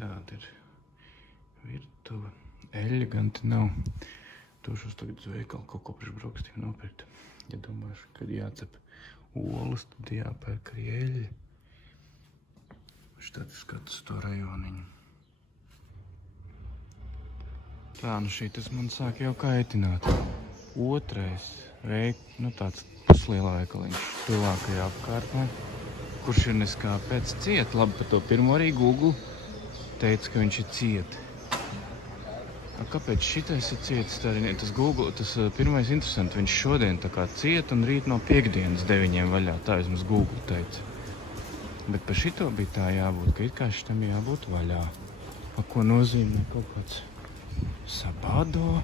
Tāda ir virtuve. Eleganti nav. Došos tagad uz veikalu kaut ko priekš brokastīm nopirkt. Ja domāšu, kad jācep olas, tad jāpērk arī eļļa. Štāds skats to rajoniņu. Tā, nu šī tas man sāk jau kaitināt. Otrais tāds puslielā veikaliņš tuvākajā apkārtnē, kurš ir neskāpēc ciet. Labi, par to pirmo arī Google teica, ka viņš ir ciet. Kāpēc šitais ir cietis? Tas Google, tas pirmais interesanti, viņš šodien tā kā ciet un rīt no piekdienas 9 vaļā. Tā vismaz Google teica. Bet par šito bija tā jābūt, ka it kā šitam jābūt vaļā. Pa ko nozīmē kaut kāds sabado.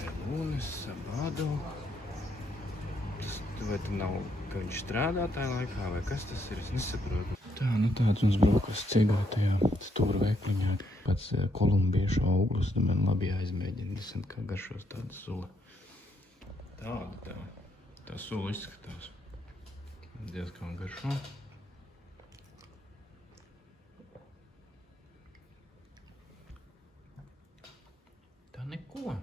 Telunis, sabado. Vai tu nav, ka viņš strādā tajā laikā, vai kas tas ir? Es nesaprotu. Tā, nu tāds mums brokasts iegātajā stūra veikliņā. Pats kolumbiešu auglis, man labi jāizmēģina. Interesanti, kā garšos tāda sula. Tā sula izskatās. Diezgan garšo. Tā neko.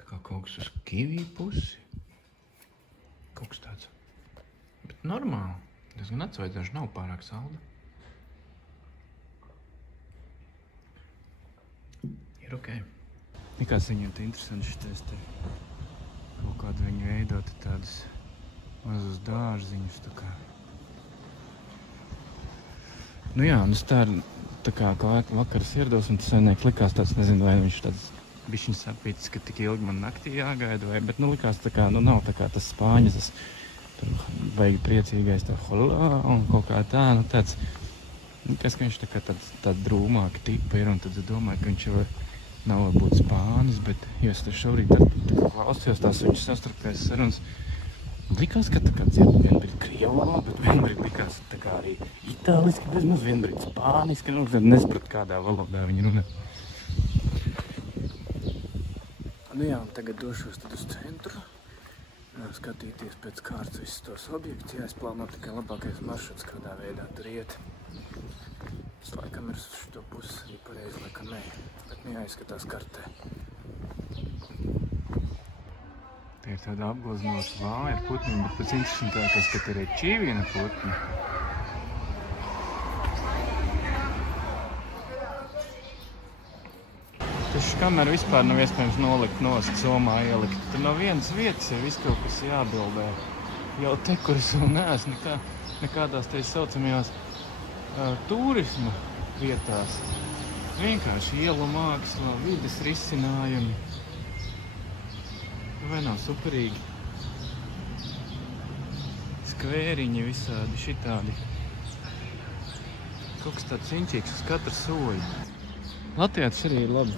Tā kā kaut kas uz kivī pusi. Kaut kas tāds. Bet normāli. Diezgan atsvaidzēši, nav pārāk salda. Ir ok. Nekāds viņiem te interesanti šitais te. Kaut kādu viņi veidoti tādas mazus dārziņus, tā kā. Nu jā, un es tā kā vakaras ierados, un tas saimnieks likās tāds, nezinu, vai viņš tāds bišķiņ sapītis, ka tik ilgi man naktī jāgaida, vai, bet nu likās tā kā, nu nav tā kā tas spāņas, tas vajag priecīgais tā holā un kaut kā tā, nu tāds, kas ka viņš tā kā tāda drūmāka tipa ir, un tad es domāju, ka viņš jau nav varbūt spānis, bet, jo es te šobrīd tā kā klausījos tās viņas sastarpējas sarunas, likās, ka tā kā dzird vienbrīd krievu valodu, bet vienbrīd likās tā kā arī itāliski, bezmaz vienbrīd spāniski, nu tad nespratu kādā valodā viņi runā. Nu jā, un tagad došos tad uz centru. Skatīties pēc kārtas visus tos objektus, jāizplāno tikai labākais maršruts, kādā veidā tur iet. Tas laikam ir uz šo pusi, ja pareizi laikam nē, bet nu jāizskatās kartē. Te ir tāda apgleznoša vāja ar putniņu, bet pēc interesantākais, ka tur ir čīviena putni. Taču kameru vispār nav iespējams nolikt nost, somā ielikt. Tur no vienas vietas jau viss kaut kas jābildē. Jau te, kur es vēl neesmu nekādās te saucamajās turisma vietās. Vienkārši ielu māksla, vides risinājumi. Vai nav superīgi? Skvēriņi visādi šitādi. Kaut kas tāds inčīgs uz katru soļu. Latvijā tas arī ir labi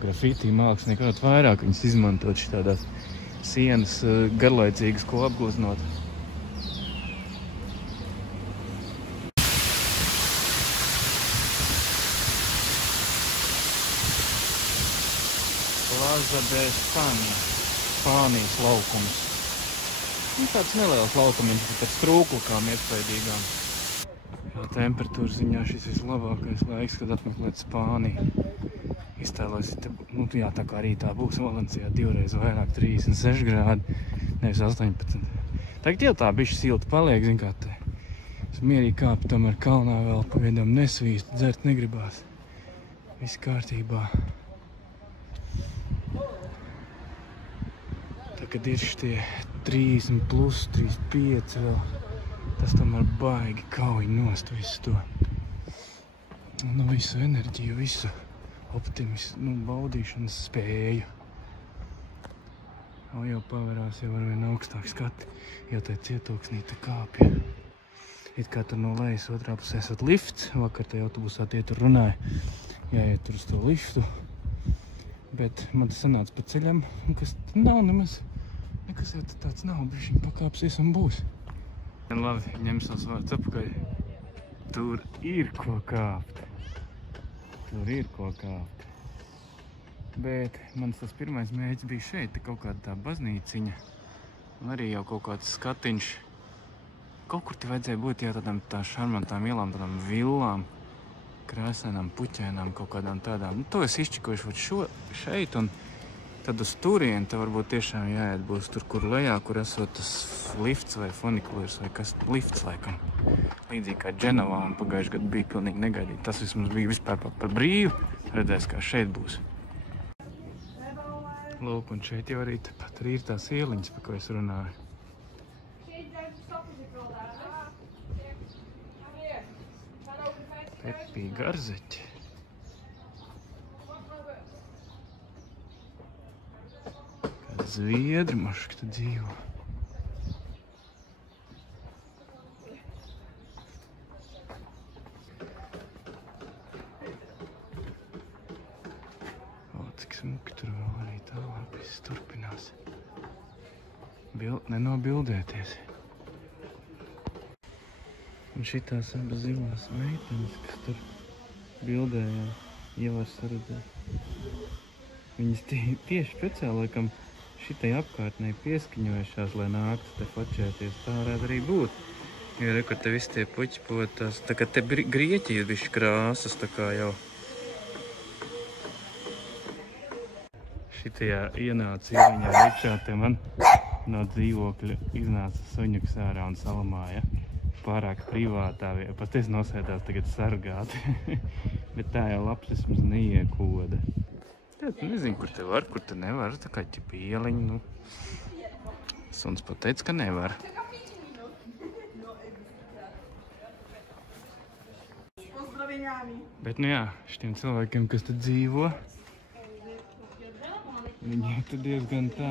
grafitī mākslinieki, kaut vairāk viņas izmantot šitādās sienas garlaicīgas, ko apgleznot. Plaza de Spānija. Spānijas laukums. Tāds neliels laukumiņš, bet ar strūklukām iespaidīgām. Temperatūra ziņā šis vislabākais laiks, kad apmeklēt Spāniju. Iztēlojas, nu jā, tā kā rītā būs Valencijā 2 reiz vairāk, 36 grādi, nevis 18. Tagad jau tā bišķi silta paliek, zin kā te. Es mierīgi kāpu tomēr kalnā vēl pagaidām nesvīst, dzert negribās. Viss kārtībā. Tagad ir šitie 30 plus, 35 vēl. Tas tomēr baigi kauj nost visu to. Nu, visu enerģiju, visu optimismu, baudīšanas spēju. Jau paverās jau arvien augstāk skati, jau tai cietoksnī te kāpja. It kā tur no lejas otrā pusē esot lifts, vakar tajā autobusā tie tur runāja, jāiet tur uz to liftu. Bet man tas sanāca pa ceļam, kas nav nemaz, nekas jau tāds nav, bišķiņ pakāpsies un būs. Labi, ņem savus vārdus apakaļ. Tur ir ko kāpt. Tur ir ko kāpt. Bet mans tas pirmais mērķis bija šeit, kaut kāda tā baznīciņa. Un arī jau kaut kāds skatiņš Kaut kur te vajadzēja būt jā, tādām tā šarmantām ielām, tādām villām, krāsainām, puķainām, kaut kādām tādām. Nu, to es izčikošu šeit un tad uz turieni, te varbūt tiešām jāiet būs tur, kur lejā, kur esot tas lifts vai funikulers vai kas, lifts laikam. Līdzīgi kā Dženovā un pagājuši gadu bija pilnīgi negaidīt. Tas vismaz bija vispār par brīvu, redzēs, kā šeit būs. Lūk, un šeit jau arī tepat arī ir tās ieliņas, pa ko es runāju. Pepī garzeķi. Kā zviedri maški te dzīvo. O, cik smuki tur vēl arī tālāk viss turpinās. Nenobildēties. Un šitās abas zilās meitenes, kas tur bildējā, jau var saredzēt. Viņas tieši speciāli, laikam, šitai apkārtnei pieskaņojušās, lai nāktu te fočēties. Tā varētu arī būt. Jo rekur te visi tie puķi potās. Tā kā te Grieķi ir bišķi krāsas, tā kā jau. Šitajā ienāca ieliņā iekšā, te man no dzīvokļa iznāca suņuks ārā un salamāja. Pārāk privātā, pat es nosēdās tagad sargāt, bet tā jau labs vismaz neiekoda. Tad nezinu, kur te var, kur te nevar, tā kā ķipa ieliņa, nu. Suns pat teica, ka nevar. Bet, nu jā, šitiem cilvēkiem, kas te dzīvo, viņiem te diezgan tā.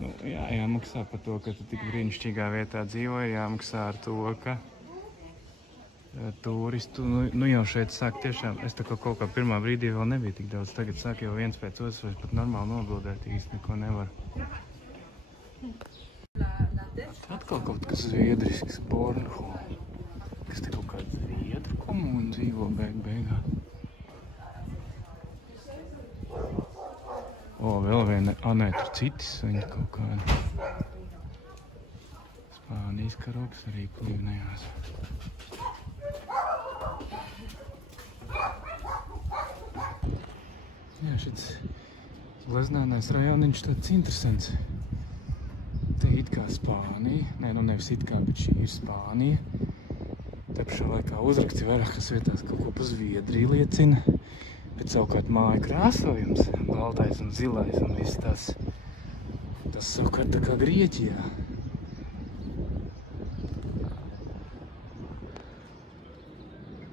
Nu, jā, jāmaksā par to, ka tu tik brīnišķīgā vietā dzīvoji, jāmaksā ar to, ka turistu, nu jau šeit sāk tiešām, es tā kaut kā pirmā brīdī vēl nebija tik daudz, tagad sāk jau viens pēc otras, vai pat normāli nobildēt īsti neko nevar. Atkal kaut kas zviedrisks, Bornholm, kas te kaut kāda zviedru komūna dzīvo beigā. O, vēl viena, nē, tur citi suņi kaut kādi. Spānijas karogs arī klīvnējās. Jā, šits Leznānais rajoniņš tāds interesants. Te it kā Spānija, nē, nu nevis it kā, bet šī ir Spānija. Te pašā laikā uzraksti vairākas vietās kaut ko pa Zviedriju liecina. Bet savukārt māju krāsojums, baltais un zilais un viss tas savukārt tā kā Grieķijā.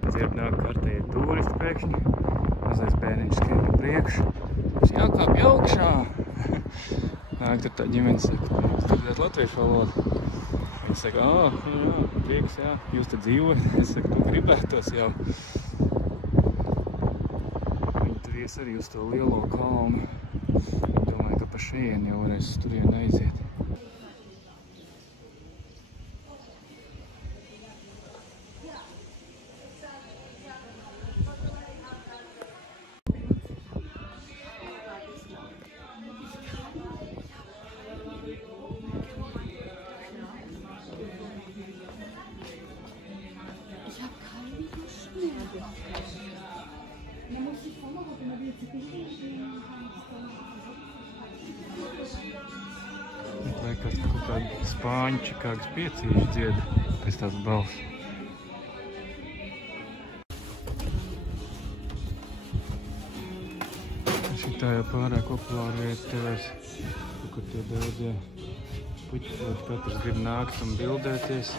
Dzird nāk kārtēji turisti pēkšņi, mazais bērniņš skrien pa priekšu, viņš jākāpj augšā. Nāk tad tā ģimene saka, studēt latviešu valodu. Viņi saka, jā, prieks, jā, jūs te dzīvojat. Es saku, tu gribētos jau. Es arī uz to lielo kalnu. Domāju, ka pa šejieni jau varēs uz turieni aiziet. Liekas, kaut kādi spāņu Čikāgas piecīši dzied pēc tās balss. Šitā jau pārāk populāra vieta te vairs, kur tie daudzie puķi, katrs grib nākt un bildēties.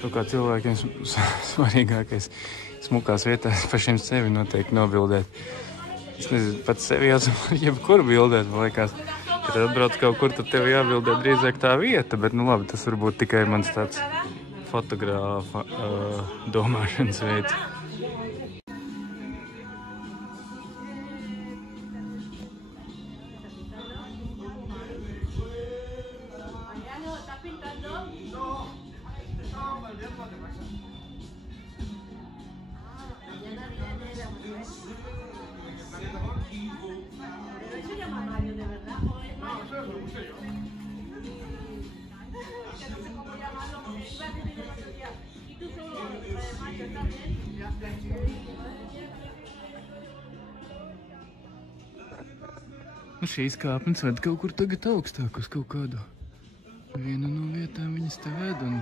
Kaut kā cilvēkiem svarīgākais smukās vietās pašiem sevi noteikti nobildēt. Es nezinu, pats sevi jāsam jebkuru bildēt, man liekas, kad atbrauc kaut kur, tad tev jābildē drīzāk tā vieta, bet nu labi, tas varbūt tikai mans tāds fotogrāfa domāšanas veids. Pero eso llama Mario de verdad. Nu, šīs kāpnes ved kaut kur tagad augstāk uz kaut kādu. Viena no vietām viņas te ved, un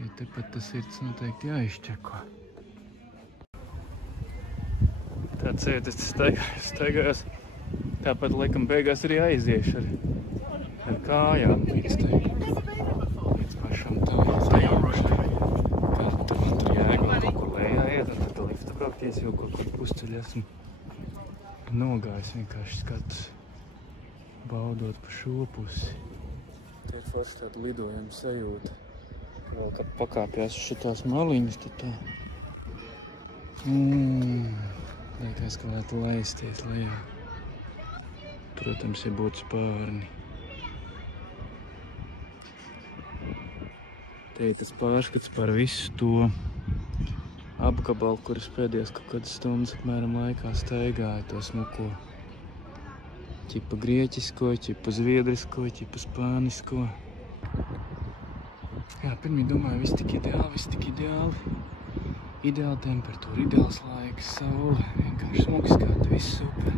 ja tepat tas sirds noteikti jāizčeko. Tāds iet, es staigājos, tāpat laikam beigās arī aiziešu ar kājām līdz pašam tajā. Tur jēga kaut kur lejā iet, un tad lifta braukties jau kaut kur pusceļ esmu nogājis, vienkārši skats, baudot pa šo pusi. Te ir forši tāda lidojuma sajūta. Vēl kā pakāpjās uz šitās maliņas, tad tā. Liekas, ka varētu laisties lejā. Protams, ja būtu spārni. Te ir tas pārskats par visu to apgabalu, kuras pēdējās kaut kādas stundas apmēram laikā staigāja to smuko. Ķipa grieķisko, ķipa zviedrisko, ķipa spānisko. Jā, pirmie domāju, viss tik ideāli. Ideāla temperatūra, ideāls laiks, saule, vienkārši smuki skati, viss super.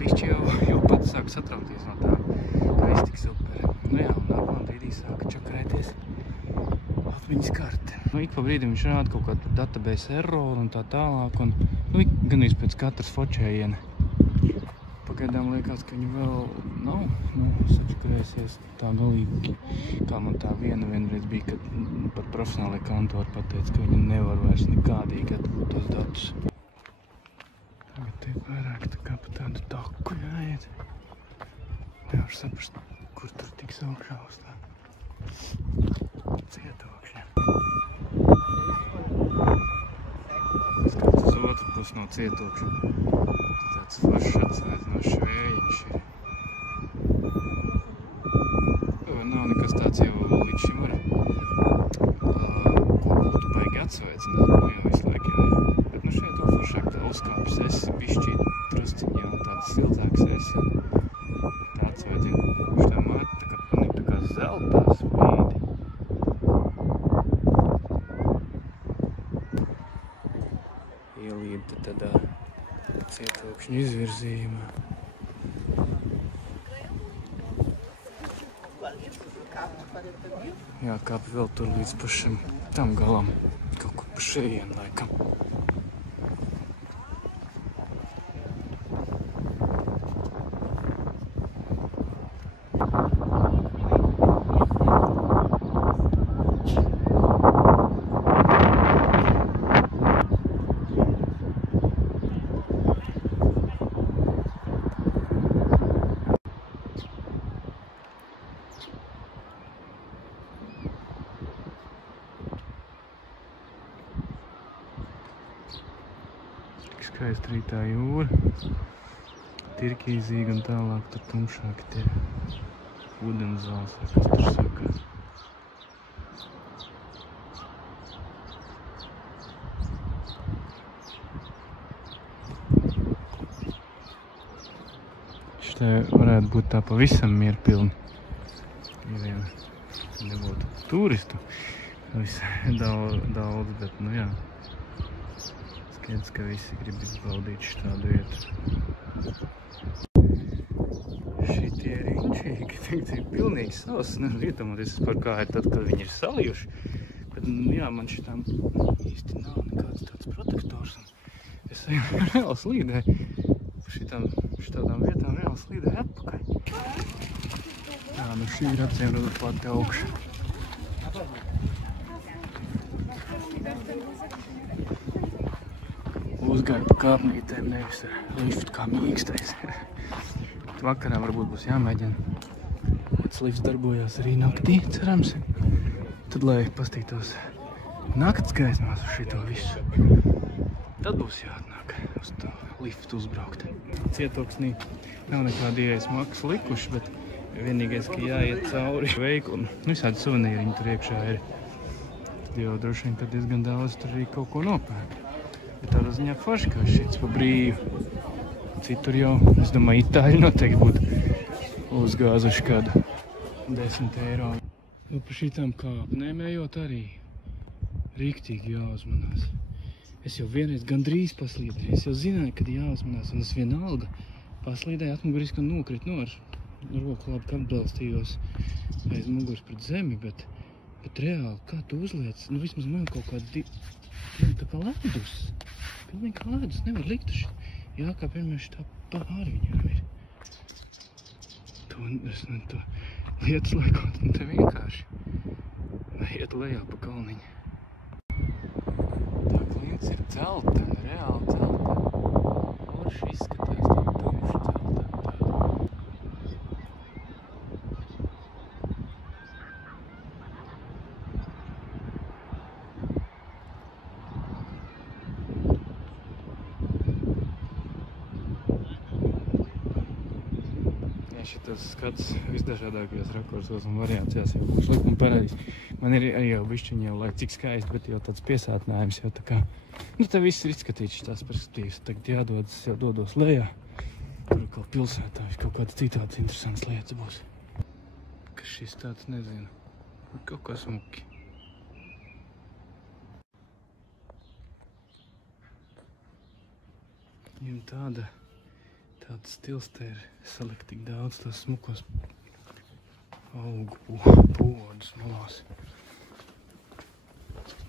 Bišķi jau pats sāku satraukties no tā, ka viss tik super. Nu jā, un nākamā brīdī sāka čakarēties atmiņas karte. Nu, ik pa brīdim viņš rāda kaut kādu database erroru un tā tālāk, un gan viss pēc katras fočējiena. Pagaidām liekas, ka viņi vēl nav sačakarēsies tā galīgi, kā man tā vienreiz bija, kad pat profesionālai kantori pateica, ka viņi nevar vairs nekādīgi atgūt tos datus. Tagad te vairāk tā kā pa tādu taku jāiet. Nevar saprast, kur tur tiks augšā uz tā cietokšņa. Tas kāds uz otru pusi no cietokšņa. Tāds foršs atsvētinošs vējiņš ir. Nav nekas tāds jau līdz šim var ko būtu baigi atsveicināt, jau visu laiku jau. Bet šeit to foršāk tā uzkāpjas esi, bišķīt trusciņā, tāds siltāks esi. Tā atsveitina. Tā mata tā kā zeltā spīdi. Ielīd tādā cietokšņu izvirzījumā. Jā, kāp vēl tur līdz pašam tam galam. Kaut kur pa šeien laikam. Skaista rītā jūra, tirkīzīga un tālāk tur tumšāki tie ūdenzāles, vai kas tur saka. Šitai varētu būt tā pavisam mierpilni. Ja vien nebūtu turistu daudz, bet nu jā. Skaidrs, ka visi grib izbaudīt šitādu vietu. Šitie riņķīgi, tie ir pilnīgi savs. Iedomāties par kā ir tad, kad viņi ir salījuši. Bet, jā, man šitām īsti nav nekāds tāds protektors. Es reāli slīdēju. Šitādām vietām reāli slīdēju atpakaļ. Jā, nu šī ir acīm redzot pati augša. Uzgāju pa kāpnītēm, nevis ar liftu kā mīkstais. Vakarā varbūt būs jāmēģina. Tas lifts darbojās arī naktī, cerams. Tad, lai pastītos nakts gaismās uz šito visu, tad būs jāatnāk uz to liftu uzbraukt. Cietoksnī nav nekāda ieejas maksas likuši, bet vienīgais, ka jāiet cauri veikumu. Visādi suvenīriņi tur iekšā ir. Tad jau droši vien, ka diezgan daudz tur arī kaut ko nopērk. Bet tādā ziņā forši, ka šits pa brīvu. Citur jau, es domāju, itāļi noteikti būtu uzgāzuši kādu 10 eiro. Nu, par šitām kāpnēm ejot arī riktīgi jāuzmanās. Es jau vienreiz gandrīz paslīdēju, es jau zināju, kad jāuzmanās, un es vienalga paslīdēju atmuguriski un nokrit, nu, ar roku labi, ka atbalstījos aiz muguras pret zemi, bet reāli, kā tu uzliec, nu, vismaz man kaut kādi, tā kā ledus, pilnīgi kā ledus, nevar likt uz šit. Jā, kā piemēram šitā pāri viņam ir. To lietas laikot, un te vienkārši neiet lejā pa kalniņu. Tā klints ir dzeltena, reāli dzeltena. Forši izskatās tā tumši dzeltena tāda. Šitas skats visdažādākajos rakursos un variācijās jau būs likuma pareizi. Man ir arī jau bišķiņi jau laik cik skaisti, bet jau tāds piesātinājums jau tā kā... Nu, te viss ir izskatīts šitās perspektīvas. Tagad jādodas, jau dodos lejā. Tur kaut pilsētā, kaut kāds citāds interesants lietas būs. Kas šis tāds, nezinu. Kaut kā smuki. Viņam tāds stils te ir salikt tik daudz tos smukos augu podus malās.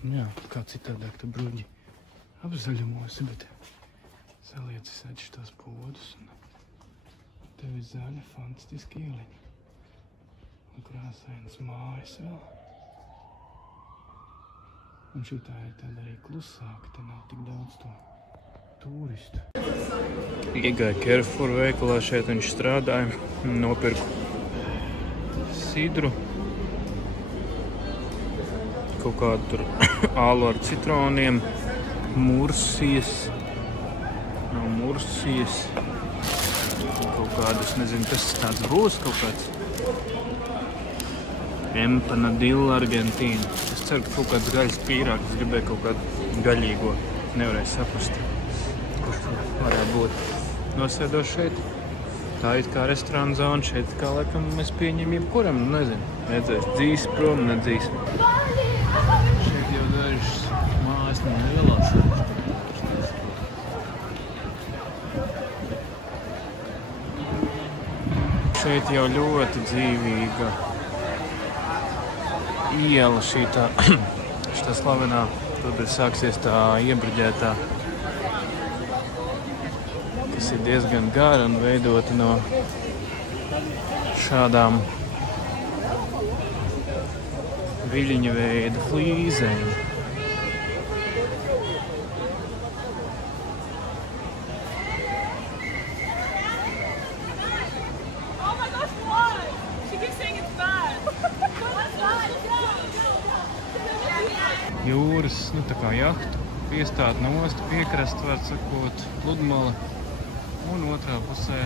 Jā, kā citādāk te bruģi apzaļumosi, bet saliecis atši tos podus. Tev ir zaļa, fantastiski ieliņa. Un krāsainas mājas vēl. Un šitā ir tāda arī klusāka, te nav tik daudz to turistu. Iegāju Carrefour veikalā, šeit viņš strādāja, nopirku sidru, kaut kādu tur ālu ar citroniem, mursijas, nav mursijas, kaut kādus, nezinu, kas tāds būs, kaut kāds empanadilla Argentīna. Es ceru, ka kaut kāds gaļas pīrāks, es gribēju kaut kādu gaļīgo, nevarēju saprast, kurš varētu būt. Nosēdos šeit, tā it kā restorāna zona, šeit kā laikam mēs pieņem jebkuram, nezinu, redzēs dzīs prom, nedzīs. Šeit jau dažas mājas no lielās. Šeit jau ļoti dzīvīga iela šitā slavenā, tur sāksies tā iebruģētā, kas ir diezgan gara un veidota no šādām viļņa veida flīzēm. Jūras, nu tā kā jahtu, piestāt nost, piekrast, var sakot, pludmale. Un otrā pusē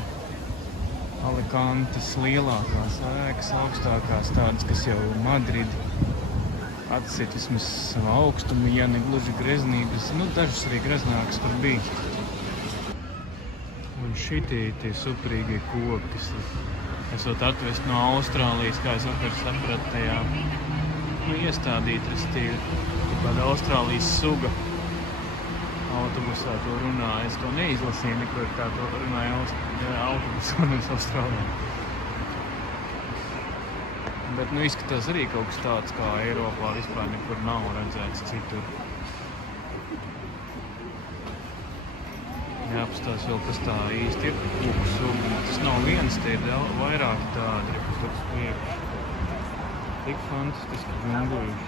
Alicantes lielākās ēkas, augstākās tādas, kas jau Madridi atsit vismaz savu augstumu, ja ne gluži greznības. Nu, dažas arī greznākas tur bija. Un šitie tie superīgie koki, kas esot atvest no Austrālijas, kā es vakar sapratu tajā, nu, iestādīt, restīvi, kāda Austrālijas suga. Autobusā to runāja. Es to neizlasīju nekur, kā to runāja autobusā no Austrālijā. Bet, nu, izskatās arī kaut kas tāds, kā Eiropā vispār nekur nav redzēts citur. Jāapstās vēl, kas tā īsti ir koku suga. Tas nav viens, te ir vairāki tādi, kas tāds priekš. Tik fantastiski gunguļi.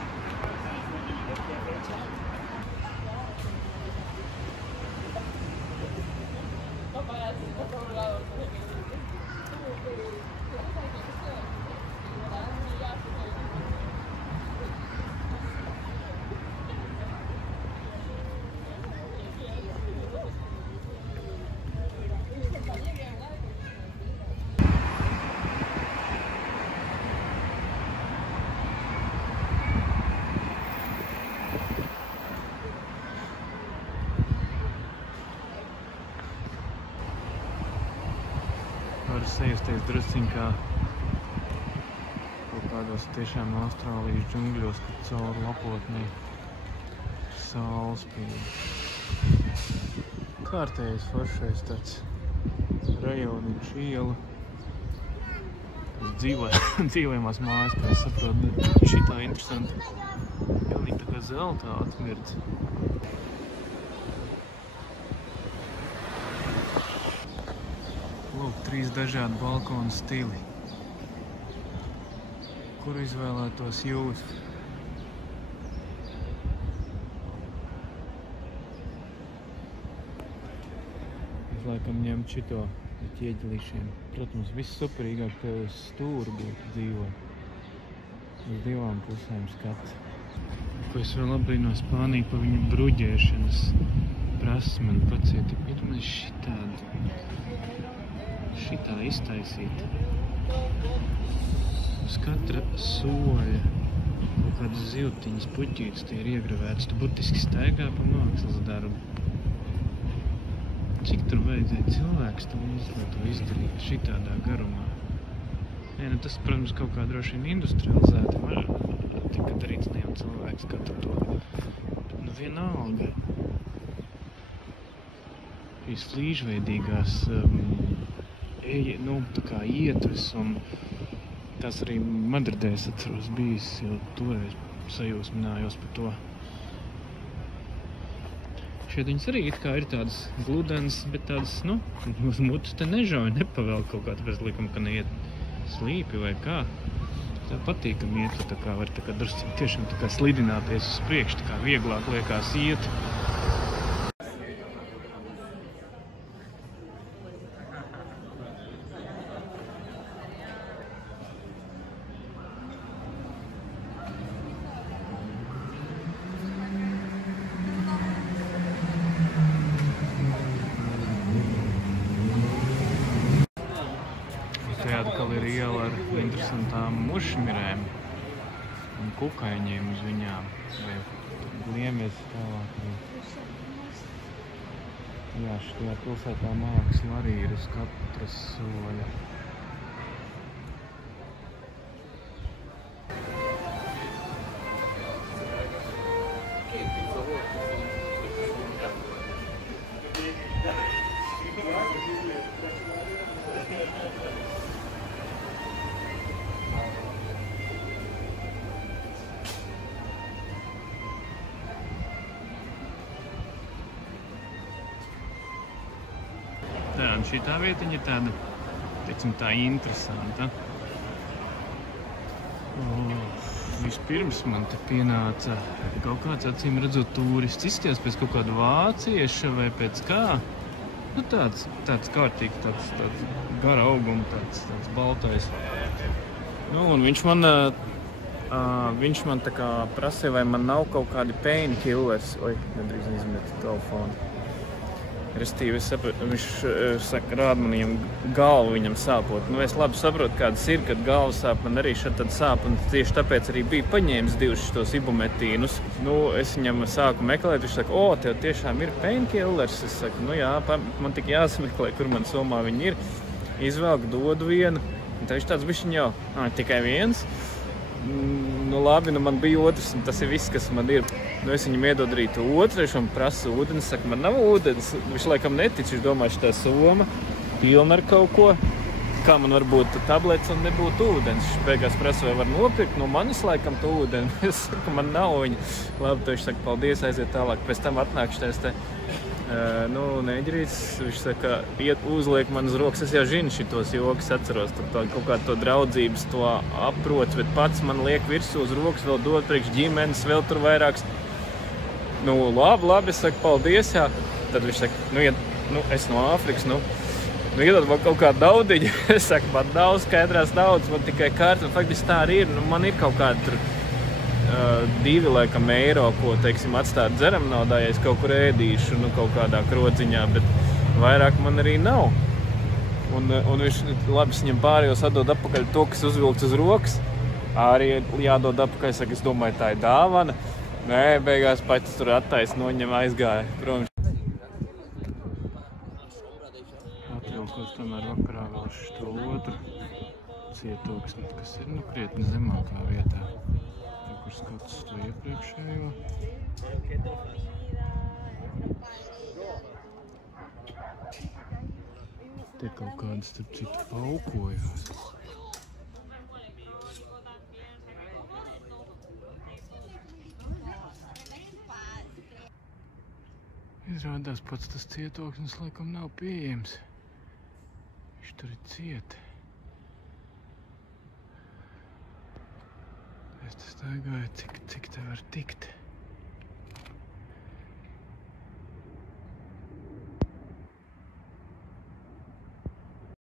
sajusties drusciņ kā kaut kādos tiešām Austrālijas džungļos, kad caur lapotnī saule spīd. Kārtējais foršais tāds rajoniņš iela. Dzīvojamās mājas, kā es saprotu, šitā interesanti. Pilnīgi tā kā zeltā atmirdz. Lūk, 3 dažādi balkonu stili. Kuru izvēlētos jūs? Es laikam ņemu šito ar ķieģelīšiem. Protams, viss superīgāk tev uz stūru būtu dzīvot. Uz 2 pusēm skats. Ko es vēl abrīno Spāniju pa viņu bruģēšanas prasmi un pacietību. Iedomājies šitā iztaisīt. Uz katra soļa kaut kādas zivtiņas, puķītes tie ir iegravētas. Tu burtiski staigā pa mākslas darbu. Cik tur vajadzēja cilvēks tam izdarīt šitādā garumā? Nē, nu tas, protams, kaut kā droši vien industrializēti tika darīts ne jau cilvēks katru to. Bet, nu vienalga. Šīs flīžveidīgās tā kā ietves un tās arī Madridē es atceros bijis, jo toreiz sajūsminājos par to. Šeit viņas arī it kā ir tādas gludenas, bet tādas, uz mutes te nežauja, nepavēl kaut kā, tāpēc likam, ka neiet slīpi vai kā. Tā patīkam iet, tā kā var tā kā drusciņ tiešām tā kā slidināties uz priekšu, tā kā vieglāk liekas iet. Atkal ir iela ar interesantām mušmirēm un kukaiņiem uz viņām. Vai gliemies tālāk. Jā, šitajā pilsētā māksla arī ir uz katras soļa. Tā, un šitā vietiņa ir tāda, teiksim, tā interesanta. Vispirms man te pienāca kaut kāds, acīm redzot, turists. Izskatījās pēc kaut kāda vācieša vai pēc kā. Nu, tāds kārtīgi, tāds gara auguma, tāds baltais. Nu, un viņš man tā kā prasīja, vai man nav kaut kādi painkillers. Oi, nedrīkst izmet telefonu. Restīvi, es saprotu, viņš saka, rāda man viņam galvu viņam sāpot. Nu, es labi saprotu, kādas ir, kad galva sāp, man arī šad tad sāp, un tieši tāpēc arī biju paņēmis 2 šitos ibumetīnus. Nu, es viņam sāku meklēt, viņš saka, tev tiešām ir painkillers. Es saku, nu jā, man tik jāsameklē, kur man somā viņi ir. Izvelku, dodu vienu, un tā viņš tāds bišķiņ jau, tikai viens. Nu labi, nu man bija otrs, un tas ir viss, kas man ir. Nu es viņam iedod arī to otru, viņš man prasa ūdens, saka, man nav ūdens. Viņš laikam netic, viņš domā, šitā soma pilna ar kaut ko. Kā man var būt tablets un nebūt ūdens? Viņš beigās prasa, vai var nopirkt, no manis laikam to ūdeni. Es saku, man nav viņa. Labi, to viņš saka, paldies, aiziet tālāk. Pēc tam atnāk šitais te, neģerīts. Viņš saka, uzliek man uz rokas, es jau zinu šitos jokas, atceros, tur kaut kā to draudzības, to aprots, bet pats man liek virsū uz rokas, vēl dod priekš ģimenes, vēl tur vairāks. Nu, labi, es saku, paldies, jā. Tad viņš saka, es no Āfrikas, iedod man kaut kādu daudiņu. Es saku, man nav skaidrās naudas, man tikai kārta, un faktiski tā arī ir. Nu, man ir kaut kādi tur 2 laikam eiro, ko, teiksim, atstāt dzeram naudā, ja es kaut kur ēdīšu, kaut kādā krodziņā, bet vairāk man arī nav. Un viņš, labi, viņam pārējos atdod atpakaļ to, kas uzvilkts uz rokas. Arī jādod atpakaļ, saka, es domāju, tā ir dāvana. Nē, beigās pats tur attais noņem, aizgāja prom. Atvilkos tomēr vakarā vēl šo otru cietoksni, kas ir krietni zemākā vietā, kur skats to iepriekšējo. Te kaut kādi starp citu paukojās. Izrādās pats tas cietoksnis laikam nav pieejams. Viņš tur ir cieti. Es te staigāju, cik te var tikt.